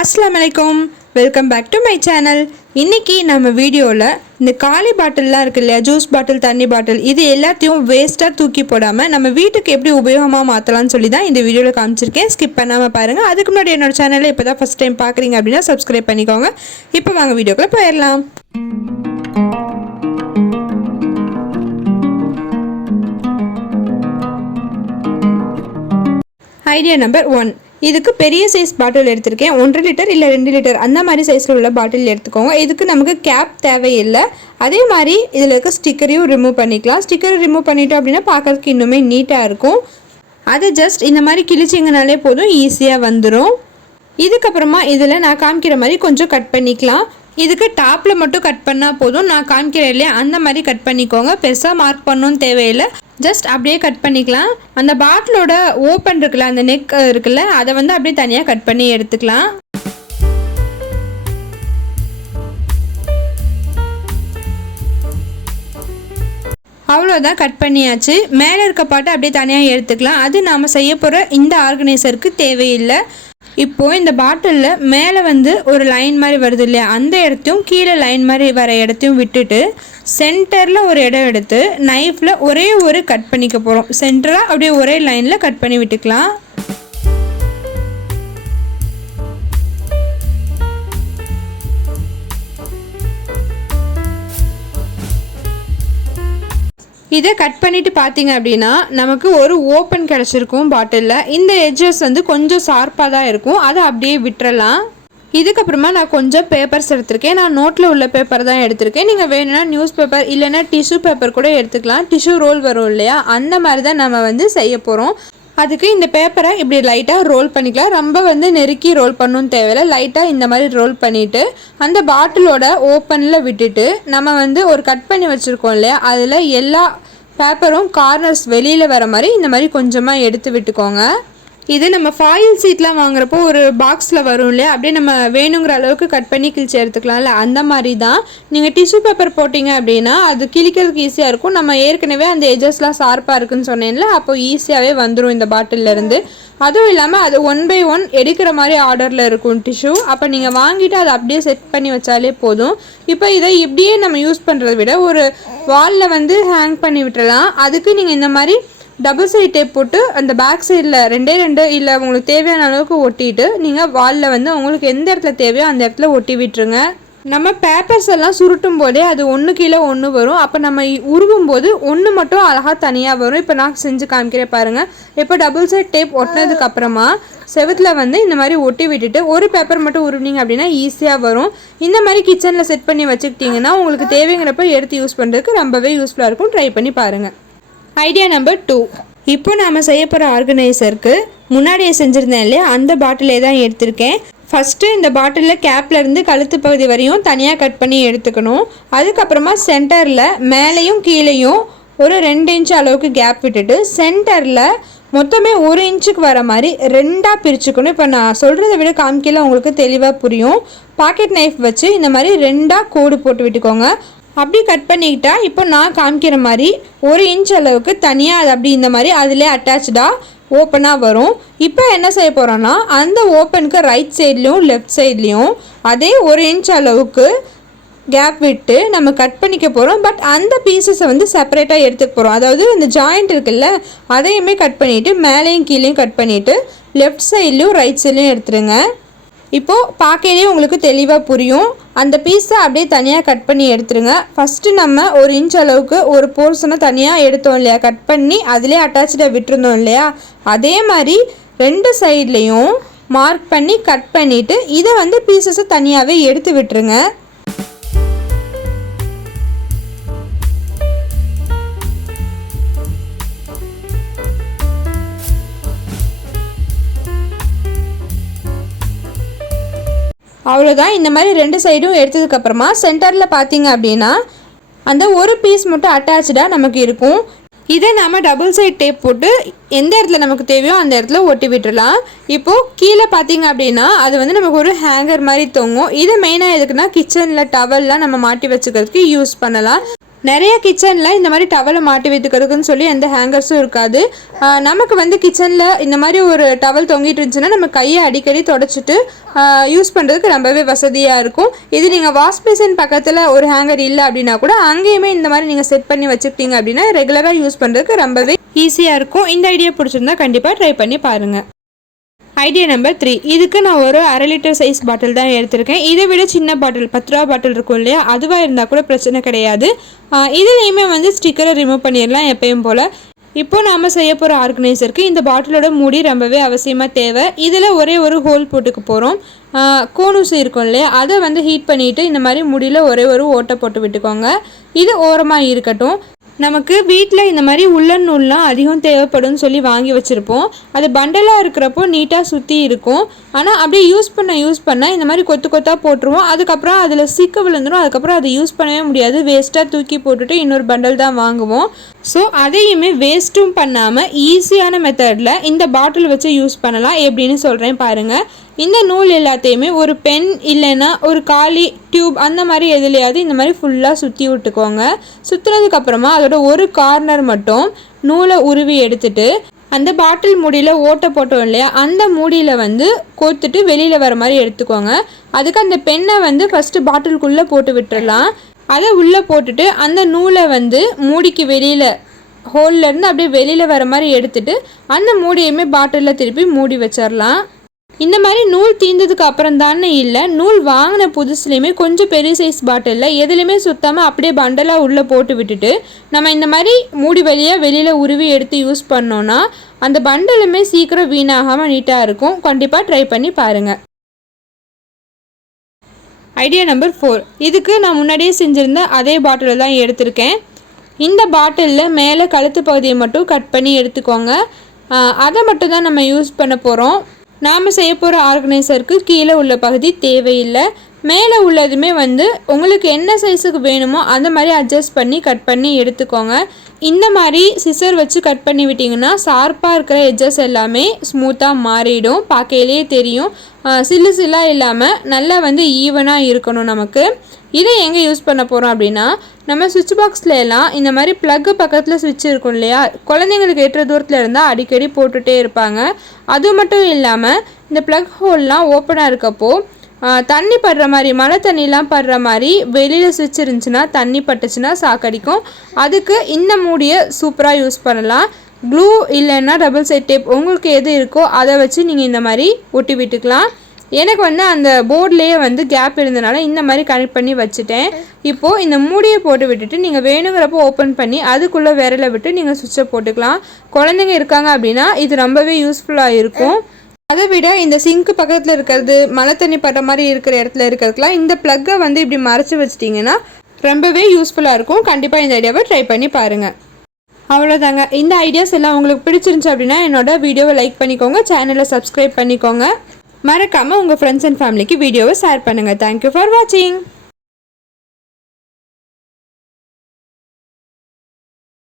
அஸ்லாம் வலைக்கம் welcome back to my channel இன்றைக்கி நம்ம வீடியோவில் இந்த காலி பாட்டில்லாம் இருக்கு இல்லையா? ஜூஸ் பாட்டில் தண்ணி பாட்டில் இது எல்லாத்தையும் வேஸ்ட்டாக தூக்கி போடாமல் நம்ம வீட்டுக்கு எப்படி உபயோகமாக மாற்றலாம்னு சொல்லி தான் இந்த வீடியோவில் காமிச்சிருக்கேன். ஸ்கிப் பண்ணாமல் பாருங்கள் அதுக்கு முன்னாடி என்னோடய சேனலில் இப்போ தான் ஃபஸ்ட் டைம் பார்க்குறீங்க அப்படின்னா சப்ஸ்கிரைப் பண்ணிக்கோங்க. இப்போ வாங்க வீடியோக்குள்ளே போயிடலாம். ஐடியா நம்பர் ஒன் இதுக்கு பெரிய சைஸ் பாட்டில் எடுத்திருக்கேன். ஒன்றரை லிட்டர் இல்லை ரெண்டு லிட்டர் அந்த மாதிரி சைஸில் உள்ள பாட்டில் எடுத்துக்கோங்க. இதுக்கு நமக்கு கேப் தேவையில்லை. அதே மாதிரி இதில் இருக்க ஸ்டிக்கரையும் ரிமூவ் பண்ணிக்கலாம். ஸ்டிக்கரை ரிமூவ் பண்ணிட்டோம் அப்படின்னா பார்க்கறதுக்கு இன்னுமே நீட்டாக இருக்கும். அதை ஜஸ்ட் இந்த மாதிரி கிழிச்சிங்கனாலே போதும் ஈஸியாக வந்துடும் இதுக்கப்புறமா இதில் நான் காமிக்கிற மாதிரி கொஞ்சம் கட் பண்ணிக்கலாம். இதுக்கு டாப்பில் மட்டும் கட் பண்ணால் போதும். நான் காமிக்கிறேன் இல்லையா? அந்த மாதிரி கட் பண்ணிக்கோங்க. பெருசாக மார்க் பண்ணணும்னு தேவையில்லை. ஜஸ்ட் அப்படியே கட் பண்ணிக்கலாம். அந்த பாட்டிலோட ஓப்பன் இருக்குல்ல அந்த நெக் இருக்குல்ல அதை வந்து அப்படியே தனியாக கட் பண்ணி எடுத்துக்கலாம். அவ்வளோதான் கட் பண்ணியாச்சு. மேலே இருக்க பாட்டை அப்படியே தனியாக எடுத்துக்கலாம். அது நாம் செய்ய போகிற இந்த ஆர்கனைசருக்கு தேவையில்லை. இப்போது இந்த பாட்டிலில் மேலே வந்து ஒரு லைன் மாதிரி வருது இல்லையா? அந்த இடத்தையும் கீழே லைன் மாதிரி வர இடத்தையும் விட்டுட்டு சென்டரில் ஒரு இடம் எடுத்து நைஃப்பில் ஒரே ஒரு கட் பண்ணிக்க போகிறோம் சென்டராக அப்படியே ஒரே லைனில் கட் பண்ணி விட்டுக்கலாம். இதை கட் பண்ணிட்டு பார்த்தீங்க அப்படின்னா நமக்கு ஒரு ஓப்பன் கிடச்சிருக்கும் பாட்டிலில் இந்த எட்ஜஸ் வந்து கொஞ்சம் ஷார்ப்பாக தான் இருக்கும். அதை அப்படியே விட்டுறலாம். இதுக்கப்புறமா நான் கொஞ்சம் பேப்பர்ஸ் எடுத்திருக்கேன். நான் நோட்டில் உள்ள பேப்பர் தான் எடுத்திருக்கேன். நீங்கள் வேணும்னா நியூஸ் பேப்பர் இல்லைன்னா டிஷ்யூ பேப்பர் கூட எடுத்துக்கலாம். டிஷ்யூ ரோல் வரும் இல்லையா? அந்த மாதிரி தான் நம்ம வந்து செய்ய போகிறோம் அதுக்கு இந்த பேப்பரை இப்படி லைட்டாக ரோல் பண்ணிக்கலாம். ரொம்ப வந்து நெருக்கி ரோல் பண்ணணும்னு தேவையில்லை. லைட்டாக இந்த மாதிரி ரோல் பண்ணிவிட்டு அந்த பாட்டிலோட ஓப்பனில் விட்டுட்டு நம்ம வந்து ஒரு கட் பண்ணி வச்சுருக்கோம் இல்லையா? அதில் எல்லா பேப்பரும் கார்னர்ஸ் வெளியில் வர மாதிரி இந்த மாதிரி கொஞ்சமாக எடுத்து விட்டுக்கோங்க. இது நம்ம ஃபாயில் சீட்லாம் வாங்குறப்போ ஒரு பாக்ஸில் வரும் இல்லையா? அப்படியே நம்ம வேணுங்கிற அளவுக்கு கட் பண்ணி கிழிச்சு எடுத்துக்கலாம்ல அந்த மாதிரி தான் நீங்கள் டிஷ்யூ பேப்பர் போட்டிங்க அப்படின்னா அது கிழிக்கிறதுக்கு ஈஸியாக இருக்கும். நம்ம ஏற்கனவே அந்த எஜஸ்லாம் ஷார்ப்பாக இருக்குன்னு சொன்னேன்ல அப்போ ஈஸியாகவே வந்துடும் இந்த பாட்டிலேருந்து அதுவும் இல்லாமல் அது ஒன் பை ஒன் எடுக்கிற மாதிரி ஆர்டரில் இருக்கும் டிஷ்யூ அப்போ நீங்கள் வாங்கிட்டு அதை அப்படியே செட் பண்ணி வச்சாலே போதும். இப்போ இதை இப்படியே நம்ம யூஸ் பண்ணுறத விட ஒரு வாலில் வந்து ஹேங் பண்ணி விட்டுறலாம். அதுக்கு நீங்கள் இந்த மாதிரி டபுள் சைட் டேப் போட்டு அந்த பேக் சைடில் ரெண்டே ரெண்டு இல்லை உங்களுக்கு தேவையான அளவுக்கு ஒட்டிட்டு நீங்கள் வாலில் வந்து உங்களுக்கு எந்த இடத்துல தேவையோ அந்த இடத்துல ஒட்டி விட்டுருங்க. நம்ம பேப்பர்ஸ் எல்லாம் சுருட்டும் போதே அது ஒன்று கீழே ஒன்று வரும். அப்போ நம்ம உருவும் போது ஒன்று மட்டும் அழகாக தனியாக வரும். இப்போ நான் செஞ்சு காமிக்கிறேன் பாருங்கள் இப்போ டபுள் சைட் டேப் ஒட்டினதுக்கு அப்புறமா செவுத்தில் வந்து இந்த மாதிரி ஒட்டி விட்டுட்டு ஒரு பேப்பர் மட்டும் உருவினீங்க அப்படின்னா ஈஸியாக வரும். இந்த மாதிரி கிச்சனில் செட் பண்ணி வச்சுக்கிட்டிங்கன்னா உங்களுக்கு தேவைங்கிறப்ப எடுத்து யூஸ் பண்ணுறதுக்கு ரொம்பவே யூஸ்ஃபுல்லாக இருக்கும். ட்ரை பண்ணி பாருங்கள் ஐடியா நம்பர் டூ இப்போ நாம் செய்ய போகிற ஆர்கனைசருக்கு முன்னாடியே செஞ்சுருந்தேன் இல்லையா? அந்த பாட்டிலே தான் எடுத்திருக்கேன். ஃபஸ்ட்டு இந்த பாட்டிலில் கேப்லேருந்து கழுத்து பகுதி வரையும் தனியாக கட் பண்ணி எடுத்துக்கணும். அதுக்கப்புறமா சென்டரில் மேலேயும் கீழேயும் ஒரு ரெண்டு இன்ச் அளவுக்கு கேப் விட்டுட்டு சென்டரில் மொத்தமே ஒரு இன்ச்சுக்கு வர மாதிரி ரெண்டாக பிரிச்சுக்கணும். இப்போ நான் சொல்கிறத விட காமிக்கல உங்களுக்கு தெளிவாக புரியும். பாக்கெட் நைஃப் வச்சு இந்த மாதிரி ரெண்டாக கோடு போட்டு விட்டுக்கோங்க. அப்படி கட் பண்ணிக்கிட்டா இப்போ நான் காமிக்கிற மாதிரி ஒரு இன்ச் அளவுக்கு தனியாக அது அப்படி இந்த மாதிரி அதிலே அட்டாச்சாக ஓப்பனாக வரும். இப்போ என்ன செய்ய போகிறோன்னா அந்த ஓப்பனுக்கு ரைட் சைட்லேயும் லெஃப்ட் சைட்லேயும் அதே ஒரு இன்ச் அளவுக்கு கேப் விட்டு நம்ம கட் பண்ணிக்க போகிறோம் பட் அந்த பீசஸை வந்து செப்பரேட்டாக எடுத்துக்க போகிறோம் அதாவது இந்த ஜாயிண்ட் இருக்குல்ல அதையுமே கட் பண்ணிவிட்டு மேலேயும் கீழேயும் கட் பண்ணிவிட்டு லெஃப்ட் சைட்லேயும் ரைட் சைட்லேயும் எடுத்துருங்க. இப்போது பார்க்கையிலே உங்களுக்கு தெளிவாக புரியும். அந்த பீஸை அப்படியே தனியாக கட் பண்ணி எடுத்துருங்க. ஃபஸ்ட்டு நம்ம ஒரு இன்ச் அளவுக்கு ஒரு போர்ஷனை தனியாக எடுத்தோம் இல்லையா? கட் பண்ணி அதிலே அட்டாச்சாக விட்டுருந்தோம் இல்லையா? அதே மாதிரி ரெண்டு சைட்லேயும் மார்க் பண்ணி கட் பண்ணிவிட்டு இதை வந்து பீசஸை தனியாகவே எடுத்து விட்டுருங்க. அவ்வளோதான் இந்த மாதிரி ரெண்டு சைடும் எடுத்ததுக்கப்புறமா சென்டரில் பார்த்தீங்க அப்படின்னா அந்த ஒரு பீஸ் மட்டும் அட்டாச்சாக நமக்கு இருக்கும். இதை நாம் டபுள் சைட் டேப் போட்டு எந்த இடத்துல நமக்கு தேவையோ அந்த இடத்துல ஒட்டி விட்டுறலாம். இப்போது கீழே பார்த்தீங்க அப்படின்னா அது வந்து நமக்கு ஒரு ஹேங்கர் மாதிரி தொங்கும். இது மெயினாக எதுக்குன்னா கிச்சனில் டவல்லாம் நம்ம மாட்டி வச்சுக்கிறதுக்கு யூஸ் பண்ணலாம். நிறைய கிச்சனில் இந்த மாதிரி டவலை மாட்டி வைத்துக்கிறதுக்குன்னு சொல்லி எந்த ஹேங்கர்ஸும் இருக்காது. நமக்கு வந்து கிச்சனில் இந்த மாதிரி ஒரு டவல் தொங்கிட்டு இருந்துச்சுன்னா நம்ம கையை அடிக்கடி தொடச்சிட்டு யூஸ் பண்ணுறதுக்கு ரொம்பவே வசதியாக இருக்கும். இது நீங்கள் வாஷ் பேசின் பக்கத்தில் ஒரு ஹேங்கர் இல்லை அப்படின்னா கூட அங்கேயுமே இந்த மாதிரி நீங்கள் செட் பண்ணி வச்சுக்கிட்டீங்க அப்படின்னா ரெகுலராக யூஸ் பண்ணுறதுக்கு ரொம்பவே ஈஸியாக இருக்கும். இந்த ஐடியா பிடிச்சிருந்தா கண்டிப்பாக ட்ரை பண்ணி பாருங்கள் ஐடியா நம்பர் த்ரீ இதுக்கு நான் ஒரு அரை லிட்டர் சைஸ் பாட்டில் தான் எடுத்திருக்கேன். இதை விட சின்ன பாட்டில் பத்து ரூபா பாட்டில் இருக்கும் இல்லையா? அதுவாக இருந்தால் கூட பிரச்சனை கிடையாது. இதுலேயுமே வந்து ஸ்டிக்கரை ரிமூவ் பண்ணிடலாம் எப்பயும் போல். இப்போ நாம் செய்ய போகிற ஆர்கனைசருக்கு இந்த பாட்டிலோட மூடி ரொம்பவே அவசியமாக தேவை. இதில் ஒரே ஒரு ஹோல் போட்டுக்க போகிறோம் கோனூசு இருக்கும் இல்லையா? அதை வந்து ஹீட் பண்ணிவிட்டு இந்த மாதிரி முடியில் ஒரே ஒரு ஓட்டை போட்டு விட்டுக்கோங்க. இது ஓரமாக இருக்கட்டும். நமக்கு வீட்டில் இந்த மாதிரி உள்ளன் நூல்லாம் அதிகம் தேவைப்படும்னு சொல்லி வாங்கி வச்சுருப்போம். அது பண்டலாக இருக்கிறப்போ நீட்டாக சுற்றி இருக்கும். ஆனால் அப்படியே யூஸ் பண்ண யூஸ் பண்ண இந்த மாதிரி கொத்து கொத்தாக போட்டுருவோம். அதுக்கப்புறம் அதில் சிக்க விழுந்துடும் அதுக்கப்புறம் அதை யூஸ் பண்ணவே முடியாது. வேஸ்ட்டாக தூக்கி போட்டுட்டு இன்னொரு பண்டல் தான் வாங்குவோம். ஸோ அதையுமே வேஸ்ட்டும் பண்ணாமல் ஈஸியான மெத்தடில் இந்த பாட்டில் வச்சு யூஸ் பண்ணலாம். எப்படின்னு சொல்கிறேன் பாருங்கள் இந்த நூல் எல்லாத்தையுமே ஒரு பென் இல்லைன்னா ஒரு காலி டியூப் அந்த மாதிரி எதுலையாவது இந்த மாதிரி ஃபுல்லாக சுற்றி விட்டுக்கோங்க. சுற்றுனதுக்கப்புறமா அதோட ஒரு கார்னர் மட்டும் நூலை உருவி எடுத்துட்டு அந்த பாட்டில் மூடியில் ஓட்டை போட்டோம் இல்லையா? அந்த மூடியில் வந்து கோத்துட்டு வெளியில் வர மாதிரி எடுத்துக்கோங்க. அதுக்கு அந்த பெண்ணை வந்து ஃபஸ்ட்டு பாட்டிலுக்குள்ளே போட்டு விட்டுறலாம். அதை உள்ளே போட்டுட்டு அந்த நூலை வந்து மூடிக்கு வெளியில் ஹோல்லேருந்து அப்படியே வெளியில் வர மாதிரி எடுத்துட்டு அந்த மூடியுமே பாட்டிலில் திருப்பி மூடி வச்சிடலாம் இந்த மாதிரி நூல் தீர்ந்ததுக்கு அப்புறம் தானே இல்லை நூல் வாங்கின புதுசுலேயுமே கொஞ்சம் பெரிய சைஸ் பாட்டிலில் எதுலேயுமே சுத்தாமல் அப்படியே பண்டலாக உள்ளே போட்டு விட்டுட்டு நம்ம இந்த மாதிரி மூடி வழியாக வெளியில் உருவி எடுத்து யூஸ் பண்ணோன்னா அந்த பண்டலுமே சீக்கிரம் வீணாகாமல் நீட்டாக இருக்கும். கண்டிப்பாக ட்ரை பண்ணி பாருங்கள் ஐடியா நம்பர் ஃபோர் இதுக்கு நான் முன்னாடியே செஞ்சுருந்த அதே பாட்டில் தான் எடுத்திருக்கேன். இந்த பாட்டிலில் மேலே கழுத்து பகுதியை மட்டும் கட் பண்ணி எடுத்துக்கோங்க. அதை மட்டும் தான் நம்ம யூஸ் பண்ண போகிறோம் நாம் செய்ய போகிற ஆர்கனைசருக்கு கீழே உள்ள பகுதி தேவையில்லை. மேலே உள்ளதுமே வந்து உங்களுக்கு என்ன சைஸுக்கு வேணுமோ அந்த மாதிரி அட்ஜஸ்ட் பண்ணி கட் பண்ணி எடுத்துக்கோங்க. இந்த மாதிரி சிசர் வச்சு கட் பண்ணி விட்டிங்கன்னா ஷார்ப்பாக இருக்கிற எட்ஜஸ் எல்லாமே ஸ்மூத்தாக மாறிடும். பார்க்கையிலேயே தெரியும். சில்லு சில்லாக இல்லாமல் நல்லா வந்து ஈவனாக இருக்கணும் நமக்கு. இதை எங்கே யூஸ் பண்ண போகிறோம் அப்படின்னா நம்ம சுவிட்ச் பாக்ஸில் எல்லாம் இந்த மாதிரி ப்ளக்கு பக்கத்தில் சுவிட்ச் இருக்கும் இல்லையா? குழந்தைங்களுக்கு எட்டுற தூரத்தில் இருந்தால் அடிக்கடி போட்டுகிட்டே இருப்பாங்க. அது மட்டும் இல்லாமல் இந்த ப்ளக் ஹோல்லாம் ஓப்பனாக இருக்கப்போ தண்ணி படுற மாதிரி மழை தண்ணிலாம் படுற மாதிரி வெளியில் சுவிட்ச் இருந்துச்சுன்னா தண்ணி பட்டுச்சுன்னா சாக்கடிக்கும் அதுக்கு இந்த மூடியை சூப்பராக யூஸ் பண்ணலாம். க்ளூ இல்லைன்னா டபுள் சைட் டேப் உங்களுக்கு எது இருக்கோ அதை வச்சு நீங்கள் இந்த மாதிரி ஒட்டி விட்டுக்கலாம். எனக்கு வந்து அந்த போர்ட்லேயே வந்து கேப் இருந்தனால இந்த மாதிரி கனெக்ட் பண்ணி வச்சுட்டேன். இப்போது இந்த மூடியை போட்டு விட்டுட்டு நீங்கள் வேணுங்கிறப்போ ஓப்பன் பண்ணி அதுக்குள்ளே விரலை விட்டு நீங்கள் சுவிட்சை போட்டுக்கலாம். குழந்தைங்க இருக்காங்க அப்படின்னா இது ரொம்பவே யூஸ்ஃபுல்லாக இருக்கும். அதை விட இந்த சிங்க்கு பக்கத்தில் இருக்கிறது மழை தண்ணி படுற மாதிரி இருக்கிற இடத்துல இருக்கிறதுக்குலாம் இந்த ப்ளக்கை வந்து இப்படி மறைச்சி வச்சிட்டிங்கன்னா ரொம்பவே யூஸ்ஃபுல்லாக இருக்கும். கண்டிப்பாக இந்த ஐடியாவை ட்ரை பண்ணி பாருங்கள் அவ்வளோதாங்க இந்த ஐடியாஸ் எல்லாம் உங்களுக்கு பிடிச்சிருந்துச்சு அப்படின்னா என்னோட வீடியோவை லைக் பண்ணிக்கோங்க. சேனலை சப்ஸ்கிரைப் பண்ணிக்கோங்க. மறக்காமல் உங்கள் ஃப்ரெண்ட்ஸ் அண்ட் ஃபேமிலிக்கு வீடியோவை ஷேர் பண்ணுங்கள் தேங்க்யூ ஃபார் வாட்சிங்